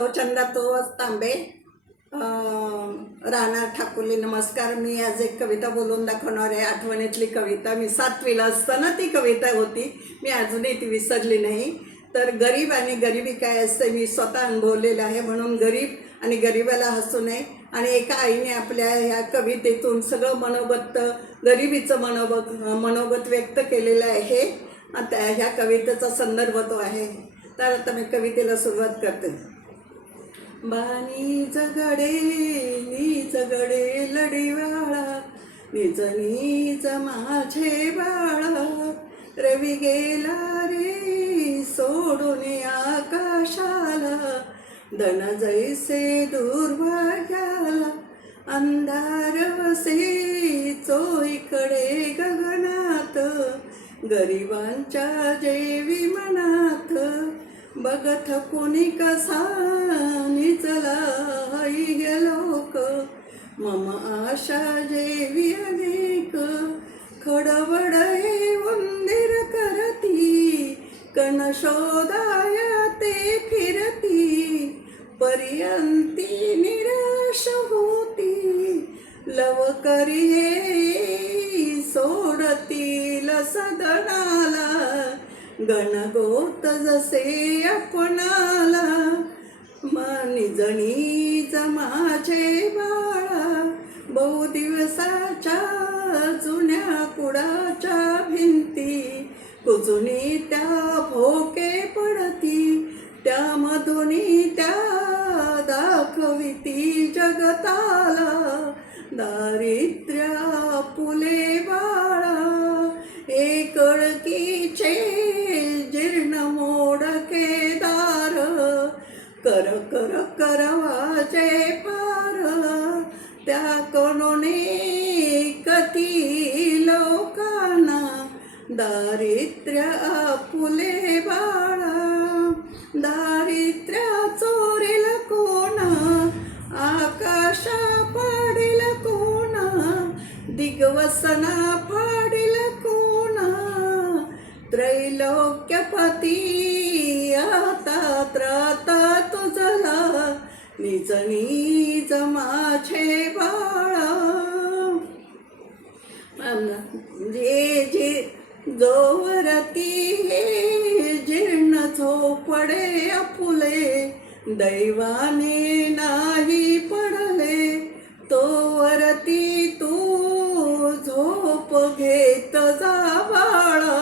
चंदा तो तांबे राणा ठाकुर्ली. नमस्कार. मी आज एक कविता बोलून दाखवणार आहे. आठवणीतली कविता. मी 7वीला असताना ती कविता होती. मी अजूनही ती विसरली नाही. तर गरीब आणि गरिबी काय असते मी स्वतः अनुभवलेलं आहे. म्हणून गरीब आणि गरिबाला हसू नये. आणि एका आईने आपल्या ह्या कवितेतून सगळं मनोगत, गरिबीचं मनोगत व्यक्त केलेलं आहे. आता ह्या कवितेचा संदर्भ तो आहे. तर आता मी कवितेला सुरुवात करते. बानी जगडे नी जगडे लढीवाळा, निज नीज माझे बाळा. रवी गेला रे सोडून आकाशाला, धन जैसे दूर्भाग्याला. अंधार वसे चोहीकडे गगनात, गरिबांच्या जेवी मनात. बघत कोणी कसा निचला ह्य लोक, मम आशा जेवी अनेक. खडबड हे उंदीर करती, कण शोधाया ते फिरती. पर्यंती निराश होती, लव करी हे सोडतील सदनाला. गणगोत जसे आपणाला, निज नीज माझे बाळा. बहु दिवसाच्या जुन्या कुडाच्या भिंती, कुजुनी त्या भोके पडती. त्यामधूनी त्या दाखविती जगताला, दारिद्र्या फुले बाळा. एकळकीचे जीर्ण मोडके दार, कर कर करवाचे पार. त्या कोणोने कधी लोकांना, दारिद्र्य फुले बाळा. दारिद्र्य चोरेल कोणा, आकाशा पाडेल कोणा. दिग्वसना फाडेल कोणा, त्रैलोक्यपती आता त्राता तुझला. निज नीज माझे बाळा. जे जे जोवरती हे जीर्ण झोपडे अपुले, दैवाने नाही पडले. तोवरती तू झोप घेत जा बाळा,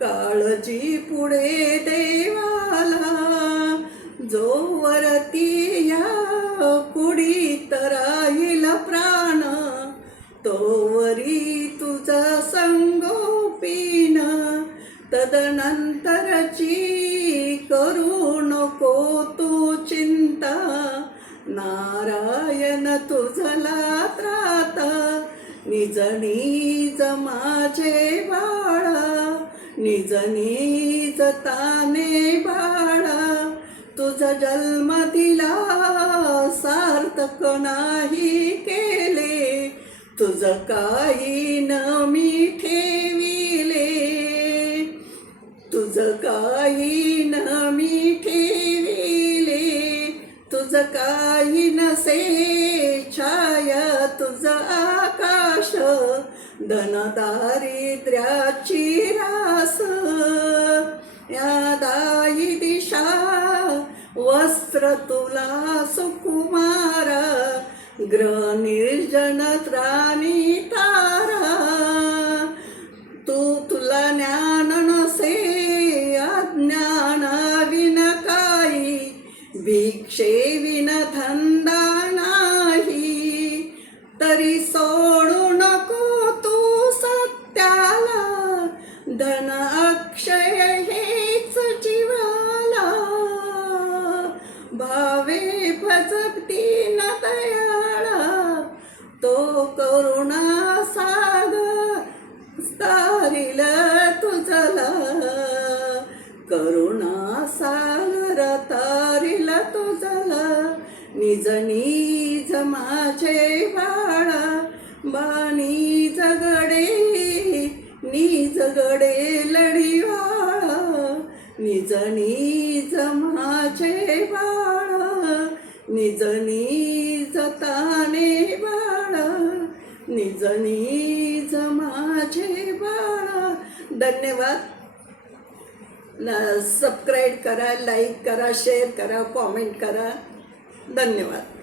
काळजी पुढे देवाला. जोवरती या कुडीत राहील प्राण, तोवरी तुझा संगोपीन. तदनंतरची करू नको तू चिंता, नारायण तुझला त्राता. निज नीज माझे बाळा, निज नीज ताने बाळा. तुझा जन्म दिला सार्थक नाही केले, तुझ काही न मी ठेविले. तुझ काही न मी ठेविले, तुझ काही नसे छाया तुझ आकाश. धन दारिद्र्याची रास, या दाई दिशा वस्त्र तुला सुकुमारा. ग्रह निर्जन त्राणी तारा, तुला ज्ञान नसे अज्ञाना विन काही. भिक्षे विन धंदा नाही, तरी सोडू नको तू सत्याला. धन अक्षय हेच जीवाला, भावे भजती न दयाळा. तो करुणा सागर तारिल तुझला, करुणा सागर तारिल तुझला. निज नीज माझे बाळा, बाणी जगडे नी जगडे लढीवाळा. निज निज माझे बाळ निज निज ताने बाळा, निज निज माझे बाळा. धन्यवाद. सबस्क्राईब करा, लाईक करा, शेअर करा, कॉमेंट करा. धन्यवाद.